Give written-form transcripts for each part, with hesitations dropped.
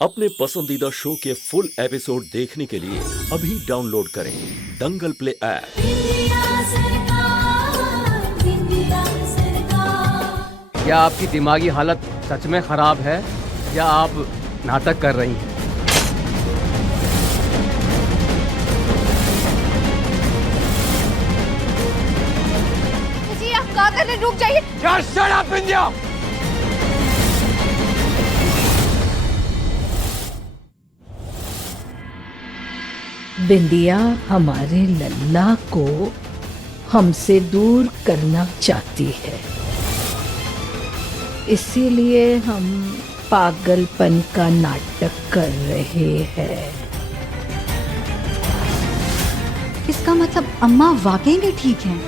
अपने पसंदीदा शो के फुल एपिसोड देखने के लिए अभी डाउनलोड करें दंगल प्ले ऐप। क्या आपकी दिमागी हालत सच में खराब है या आप नाटक कर रही हैं? जी आप क्या कर रहे हैं? रुक जाइए। Just shut up, Vindhya! बिंदिया हमारे लल्ला को हमसे दूर करना चाहती है, इसीलिए हम पागलपन का नाटक कर रहे हैं। इसका मतलब अम्मा वाकई में ठीक हैं।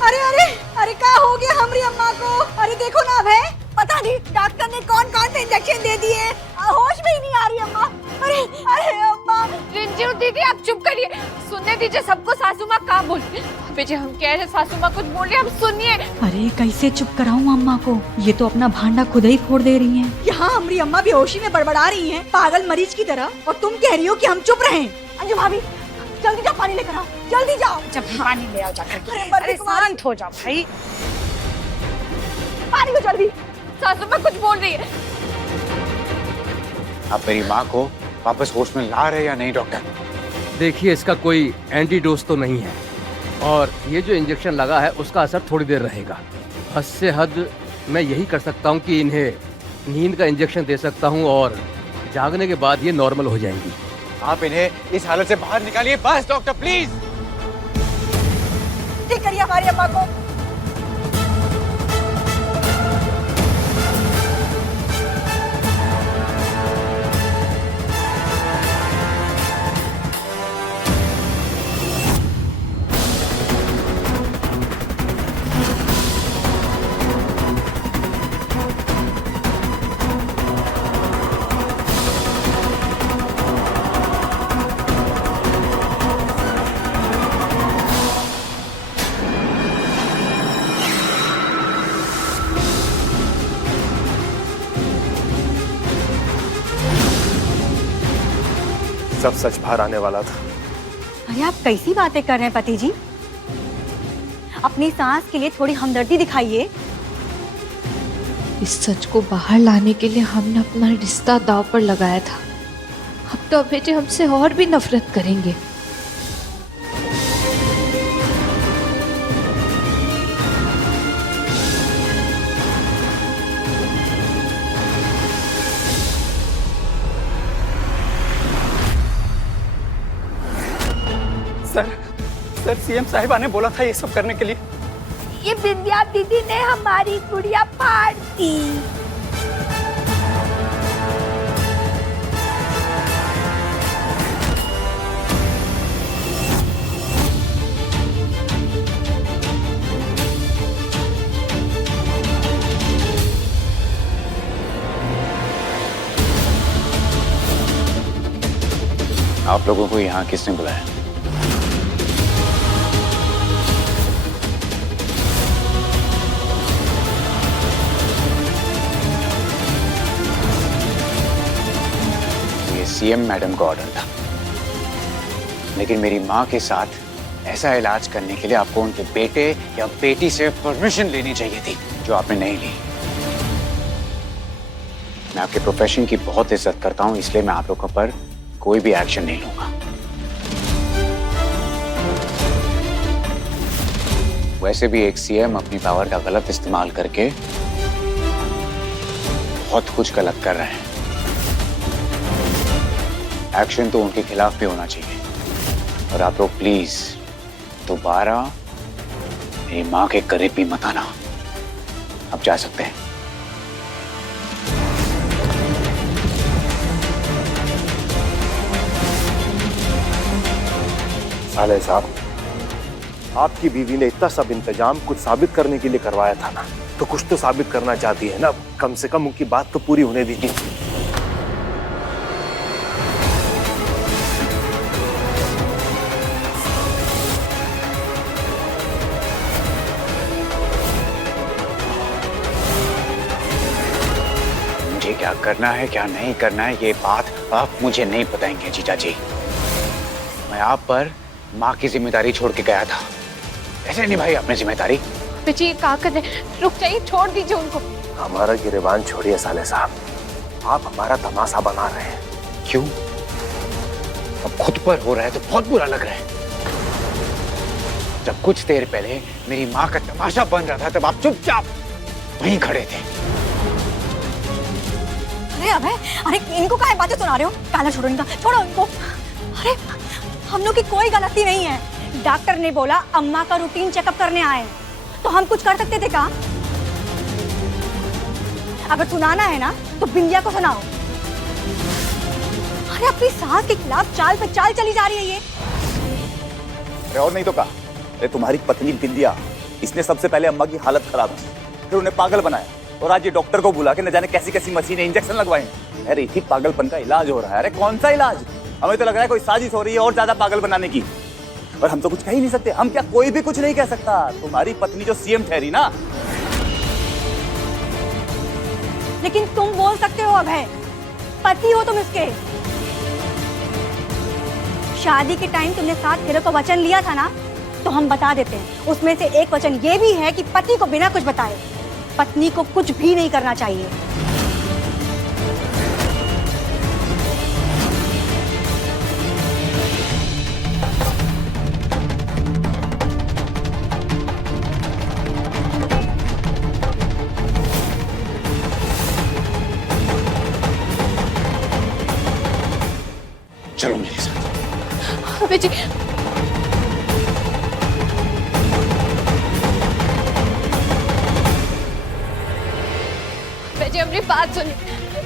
अरे अरे अरे क्या हो गया हमारी अम्मा को? अरे देखो ना अब है, पता नहीं डॉक्टर ने कौन कौन से इंजेक्शन दे दिए, होश में ही नहीं आ रही अम्मा। अरे अरे अम्मा। रिंजू दीदी आप चुप करिए, सुनने दीजिए सबको। सासू माँ क्या बोल रही है? बेटे हम कह रहे सासू माँ कुछ बोल रही है, हम सुनिए। अरे कैसे चुप कराऊं अम्मा को, ये तो अपना भांडा खुद ही फोड़ दे रही हैं। यहाँ हमारी अम्मा बेहोशी में बड़बड़ा रही हैं, पागल मरीज की तरह, और तुम कह रही हो कि हम चुप रहें। अंजू भाभी जल्दी जाओ पानी लेकर आओ, जल्दी जाओ। जब पानी ले आओ जाकर। अरे शांत हो जाओ भाई। पानी को जल्दी, सासू माँ कुछ बोल रही है। आप मेरी माँ को वापस होश में ला रहे या नहीं डॉक्टर? देखिए, इसका कोई एंटीडोज तो नहीं है और ये जो इंजेक्शन लगा है उसका असर थोड़ी देर रहेगा। हद से हद मैं यही कर सकता हूँ कि इन्हें नींद का इंजेक्शन दे सकता हूँ और जागने के बाद ये नॉर्मल हो जाएंगी। आप इन्हें इस हालत से बाहर निकालिए बस डॉक्टर, प्लीज। ठीक करिए हमारी अम्मा को। सब सच बाहर आने वाला था। अरे आप कैसी बातें कर रहे हैं पति जी? अपनी सास के लिए थोड़ी हमदर्दी दिखाइए। इस सच को बाहर लाने के लिए हमने अपना रिश्ता दांव पर लगाया था। अब तो बेटे हमसे और भी नफरत करेंगे। सर सीएम साहिबा ने बोला था ये सब करने के लिए। ये बिंदिया दीदी ने हमारी गुड़िया फाड़ दी। आप लोगों को यहाँ किसने बुलाया? सीएम मैडम का ऑर्डर था, लेकिन मेरी माँ के साथ ऐसा इलाज करने के लिए आपको उनके बेटे या बेटी से परमिशन लेनी चाहिए थी, जो आपने नहीं ली। मैं आपके प्रोफेशन की बहुत इज्जत करता हूँ, इसलिए मैं आप लोगों पर कोई भी एक्शन नहीं लूंगा। वैसे भी एक सीएम अपनी पावर का गलत इस्तेमाल करके बहुत कुछ गलत कर रहे हैं। एक्शन तो उनके खिलाफ भी होना चाहिए। और आप लोग प्लीज दोबारा मेरी माँ के करीब भी मत आना। आप जा सकते हैं। साले साहब, आपकी बीवी ने इतना सब इंतजाम कुछ साबित करने के लिए करवाया था ना, तो कुछ तो साबित करना चाहती है ना। कम से कम उनकी बात तो पूरी होने दीजिए। मुझे क्या करना है क्या नहीं करना है ये बात आप मुझे नहीं बताएंगे जीजा जी। मैं आप पर माँ की जिम्मेदारी छोड़ के गया था, ऐसे निभाई आपने जिम्मेदारी। जी क्या कर रहे, रुक जाइए, छोड़ दीजिए उनको। हमारा गिरेबान छोड़िए साले साहब, आप हमारा तमाशा बना रहे हैं। क्यों? अब खुद पर हो रहा है तो बहुत बुरा लग रहा है। जब कुछ देर पहले मेरी माँ का तमाशा बन रहा था तब आप चुपचाप वहीं खड़े थे। अरे अबे, अरे इनको काहे बातें सुना रहे हो? काला छोड़ो इनका, छोड़ो इनको। अरे हम लोग की कोई गलती नहीं है। डॉक्टर ने बोला अम्मा का रूटीन चेकअप करने आए, तो हम कुछ कर सकते थे क्या? अगर सुनाना है ना तो बिंदिया को सुनाओ। अरे अपनी सास के खिलाफ चाल पे चाल चली जा रही है ये। अरे और नहीं तो कहा, अरे तुम्हारी पत्नी बिंदिया, इसने सबसे पहले अम्मा की हालत खराब की, फिर उन्हें पागल बनाया और आज ये डॉक्टर को बुला के न जाने कैसी कैसी मशीनें इंजेक्शन लगवाए। अरे इसी पागलपन का इलाज हो रहा है। अरे कौन सा इलाज? हमें तो लग रहा है कोई साजिश हो रही है और ज्यादा पागल बनाने की। और हम तो कुछ कह ही नहीं सकते। हम क्या, कोई भी कुछ नहीं कह सकता। तुम्हारी पत्नी जो सीएम ठहरी ना। लेकिन तुम बोल सकते हो अभय, पति हो तुम इसके। शादी के टाइम तुमने 7 फेरों का वचन लिया था ना, तो हम बता देते हैं। उसमें से एक वचन ये भी है कि पति को बिना कुछ बताए पत्नी को कुछ भी नहीं करना चाहिए। चलो मेरे साथ। अबे जी, जी अपनी बात सुनिए,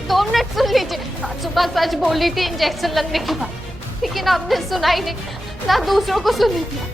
2 मिनट सुन लीजिए। आज सुबह सच बोली थी इंजेक्शन लगने के बाद, लेकिन आपने सुना ही नहीं, ना दूसरों को सुनने दिया।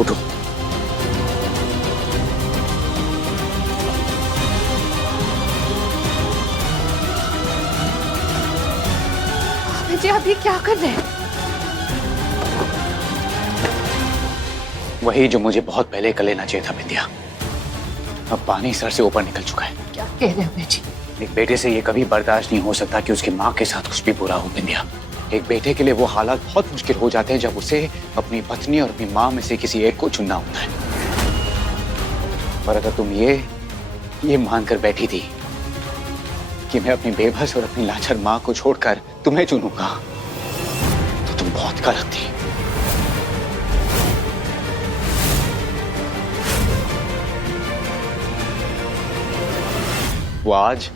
उठो। अबे जी आप ये क्या कर रहे हैं? वही जो मुझे बहुत पहले कर लेना चाहिए था बिंदिया। अब पानी सर से ऊपर निकल चुका है। क्या कह रहे हैं जी? एक बेटे से ये कभी बर्दाश्त नहीं हो सकता कि उसकी माँ के साथ कुछ भी बुरा हो बिंदिया। एक बेटे के लिए वो हालात बहुत मुश्किल हो जाते हैं जब उसे अपनी पत्नी और अपनी माँ में से किसी एक को चुनना होता है। और अगर तुम ये मानकर बैठी थी कि मैं अपनी बेबस और अपनी लाचार माँ को छोड़कर तुम्हें चुनूंगा, तो तुम बहुत गलत थी। वो आज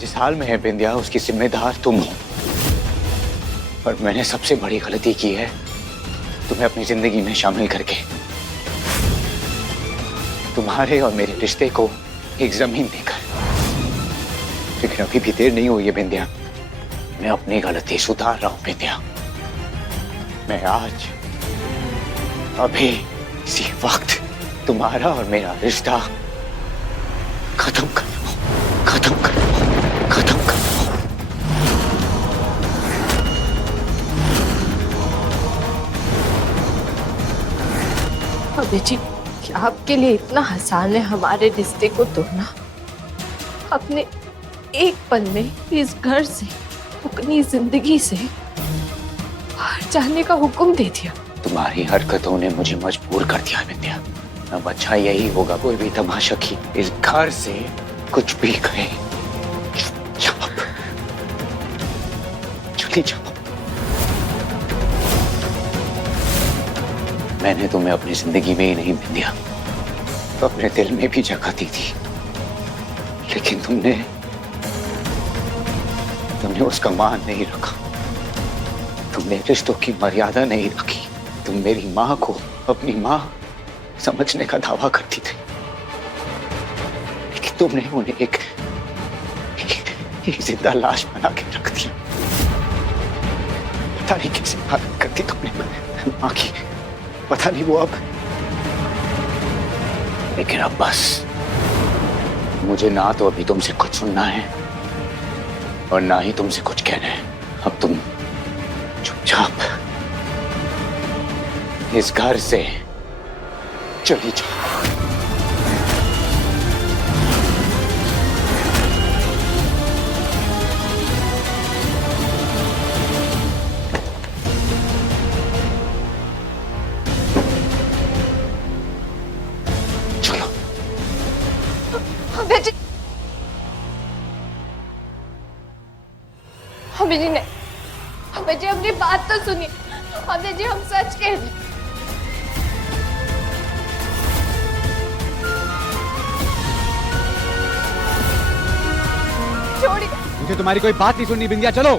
जिस हाल में है बिंदिया, उसकी जिम्मेदार तुम हो। और मैंने सबसे बड़ी गलती की है तुम्हें अपनी जिंदगी में शामिल करके। तुम्हारे और मेरे रिश्ते को एक जमीन देकर। लेकिन अभी भी देर नहीं हुई है बिंदिया, मैं अपनी गलती सुधार रहा हूं बिंदिया। मैं आज अभी इसी वक्त तुम्हारा और मेरा रिश्ता खत्म कर दो, खत्म कर दो, खत्म कर दो। अबे जी, क्या आपके लिए इतना आसान है हमारे रिश्ते को तोड़ना? अपने एक पल में इस घर से, अपनी जिंदगी से बाहर जाने का हुक्म दे दिया। तुम्हारी हरकतों ने मुझे मजबूर कर दिया विंध्या। अब अच्छा यही होगा कोई भी तमाशा की इस घर से कुछ भी कहे चुपचाप चली जाओ। मैंने तुम्हें अपनी जिंदगी में ही नहीं विंध्या, तो अपने दिल में भी जगह दी थी, लेकिन तुमने उसका मान नहीं रखा। तुमने रिश्तों की मर्यादा नहीं रखी। तुम मेरी माँ को अपनी माँ समझने का दावा करती थी, लेकिन तुमने उन्हें एक जिंदा लाश बना के रख दिया। पता नहीं कैसे हालत करती तुमने माँ की, पता नहीं वो अब। लेकिन अब बस, मुझे ना तो अभी तुमसे कुछ सुनना है और ना ही तुमसे कुछ कहना है। अब तुम चुपचाप इस घर से चली जाओ। चलो। अबे जी, अबे जी ने, अबे जी अपनी बात तो सुनिए। अबे जी, हम सच कह रहे हैं। छोड़िए। मुझे तुम्हारी कोई बात नहीं सुननी बिंदिया, चलो।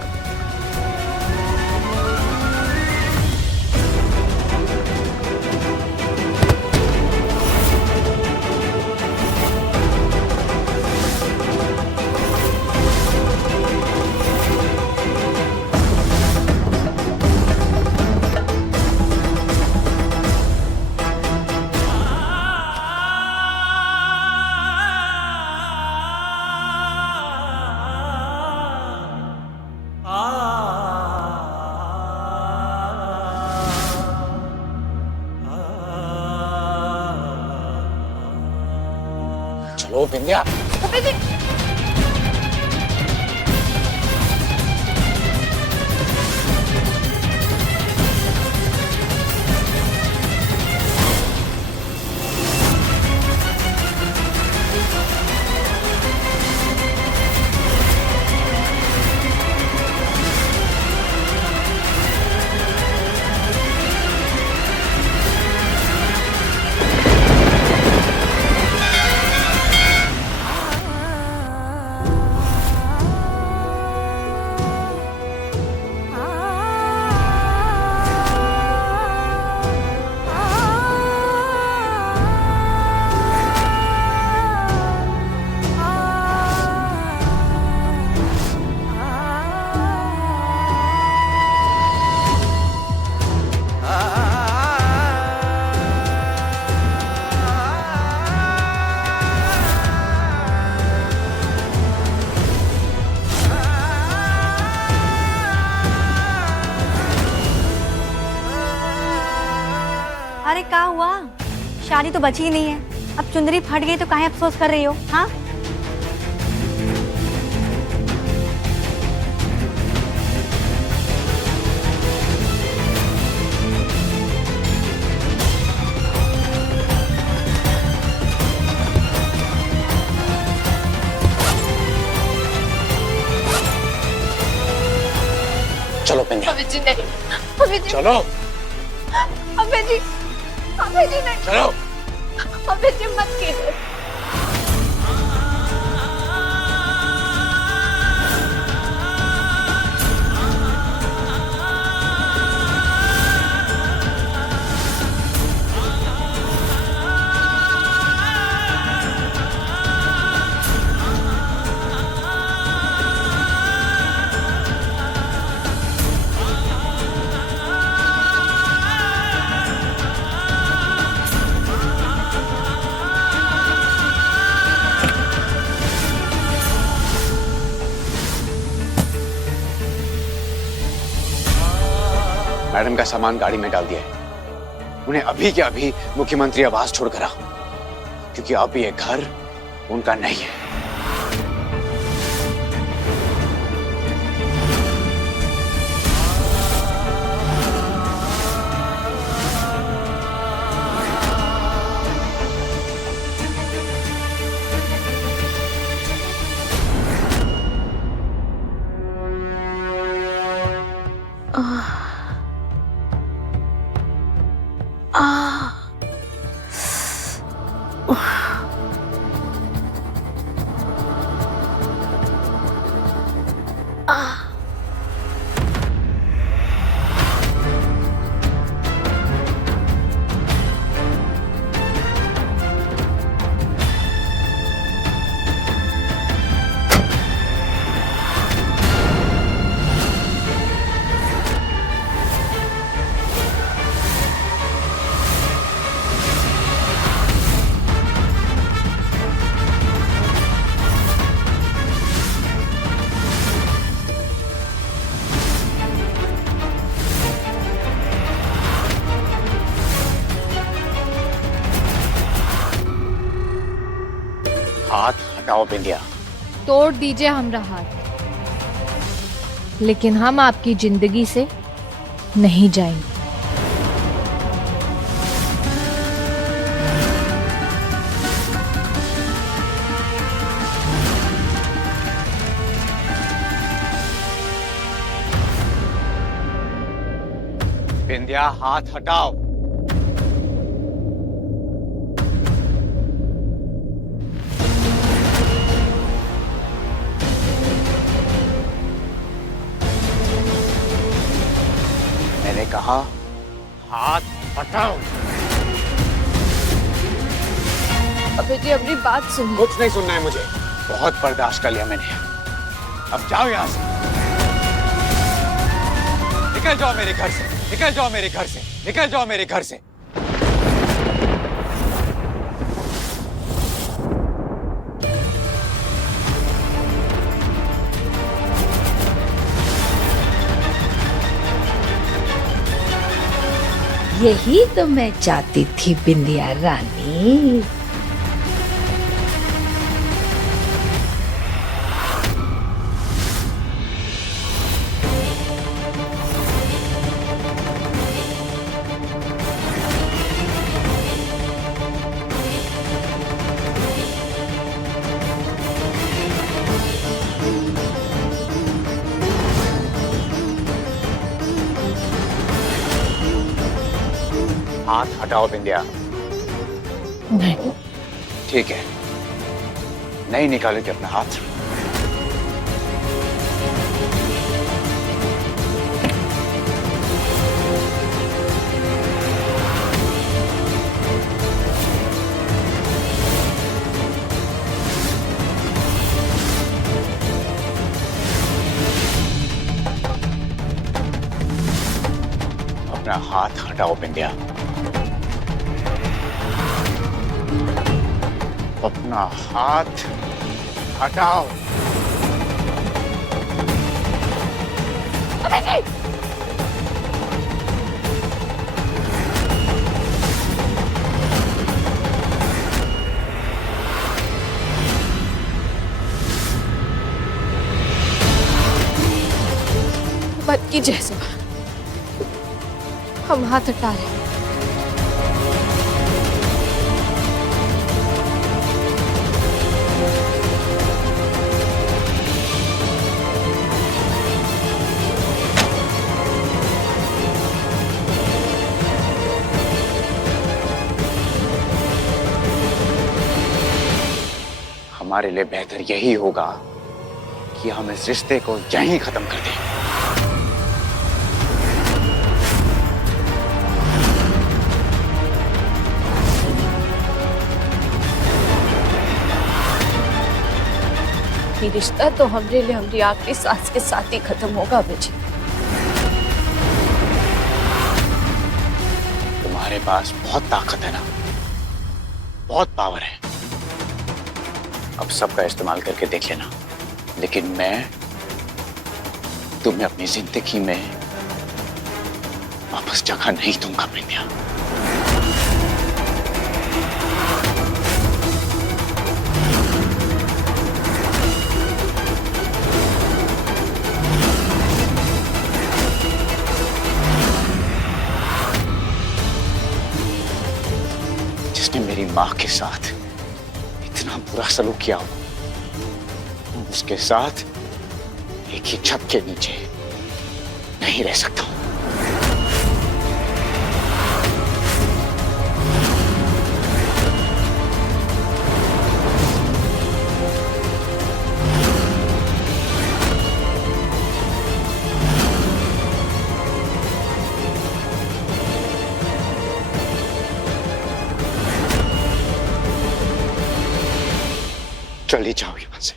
चलो बिंदिया। अबे जी, अरे क्या हुआ? शादी तो बची ही नहीं है। अब चुंदरी फट गई तो काहे अफसोस कर रही हो? हाँ, चलो बिंदिया। अबे जी नहीं, अबे जी, चलो। अबे जी, अबे जी नहीं, चलो। अबे जी मत कीजिए। धर्म का सामान गाड़ी में डाल दिया है। उन्हें अभी के अभी मुख्यमंत्री आवास छोड़कर आओ, क्योंकि अब ये घर उनका नहीं है। हाथ हटाओ बिंदिया। तोड़ दीजिए हमरा हाथ, लेकिन हम आपकी जिंदगी से नहीं जाएंगे। बिंदिया हाथ हटाओ। मैंने कहा हाथ हटाओ। अबे जी अपनी बात सुनिए। कुछ नहीं सुनना है मुझे, बहुत बर्दाश्त कर लिया मैंने। अब जाओ यहां से, निकल जाओ मेरे घर से, निकल जाओ मेरे घर से, निकल जाओ मेरे घर से। यही तो मैं चाहती थी बिंदिया रानी। हाथ हटाओ बिंदिया। नहीं। ठीक है, नहीं निकालोगे अपना हाथ। अपना हाथ हटाओ बिंदिया। अपना हाथ हटाओ। मत कीजिए ऐसा, हम हाथ हटा रहे हैं। हमारे लिए बेहतर यही होगा कि हम इस रिश्ते को यहीं खत्म कर दें। ये रिश्ता तो हमरे लिए हमारी आखिरी सांस के साथ ही खत्म होगा बेटी। तुम्हारे पास बहुत ताकत है ना, बहुत पावर है। अब सबका इस्तेमाल करके देख लेना, लेकिन मैं तुम्हें अपनी जिंदगी में वापस जगह नहीं दूंगा बिंदिया। जिसने मेरी माँ के साथ इतना बुरा सलूक किया हो, उसके साथ एक ही छत के नीचे नहीं रह सकता हूं। चली जाओ यहां से।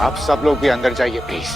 आप सब लोग भी अंदर जाइए प्लीज।